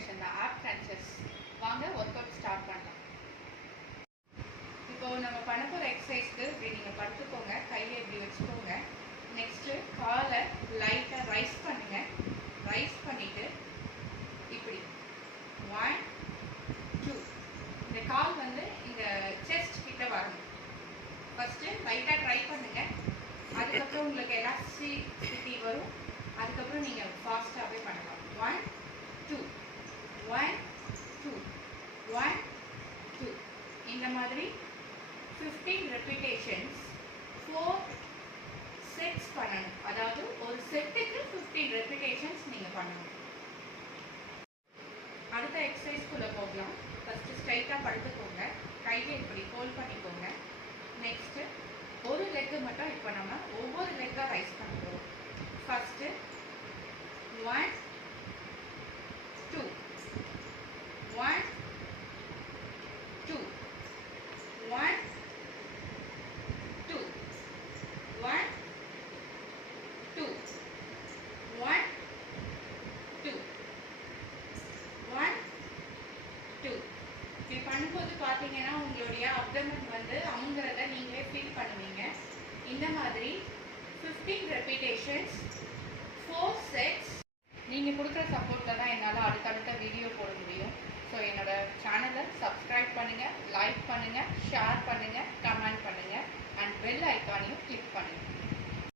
Session தான், app crunches. வாங்க work out start பண்ணலாம். இப்போ நம்ம பண்ண போகிற எக்ஸசைஸ்க்கு இப்படி நீங்கள் படுத்துக்கோங்க, கையை இப்படி வச்சுக்கோங்க. நெக்ஸ்ட்டு காலை லைட்டாக ரைஸ் பண்ணுங்கள். ரைஸ் பண்ணிவிட்டு இப்படி 1 2 இந்த கால் வந்து இந்த செஸ்ட் கிட்ட வரணும். ஃபஸ்ட்டு லைட்டாக ட்ரை பண்ணுங்கள். அதுக்கப்புறம் உங்களுக்கு எலாஸ்டிசிட்டி வரும். அதுக்கப்புறம் நீங்கள் ஃபாஸ்ட்டாகவே பண்ணலாம். 1 2 1 2 1 2 இந்த மாதிரி 15 repetitions 4 sets பண்ணணும். அதாவது ஒரு செட்டுக்கு 15 repetitions நீங்கள் பண்ணணும். அடுத்த எக்ஸசைஸ்க்குள்ளே போகலாம். ஃபஸ்ட்டு ஸ்ட்ரைட்டாக படுத்துக்கோங்க, கையை இப்படி ஹோல்ட் பண்ணிக்கோங்க. நெக்ஸ்ட்டு ஒரு லெக்கு மட்டும் இப்போ நம்ம ஒவ்வொரு லெக்காக ரைஸ் பண்ண போகிறோம். ஃபஸ்ட்டு 1 2 1 2 1 2 1 2 1 2 1 2 இப்படி பண்ணும்போது பார்த்தீங்கன்னா உங்களுடைய அப்டமன் வந்து அமுங்கிறத நீங்களே ஃபீல் பண்ணுவீங்க. இந்த மாதிரி 15 repetitions 4 sets. நீங்கள் கொடுக்குற சப்போர்ட்டில் தான் என்னால் அடுத்த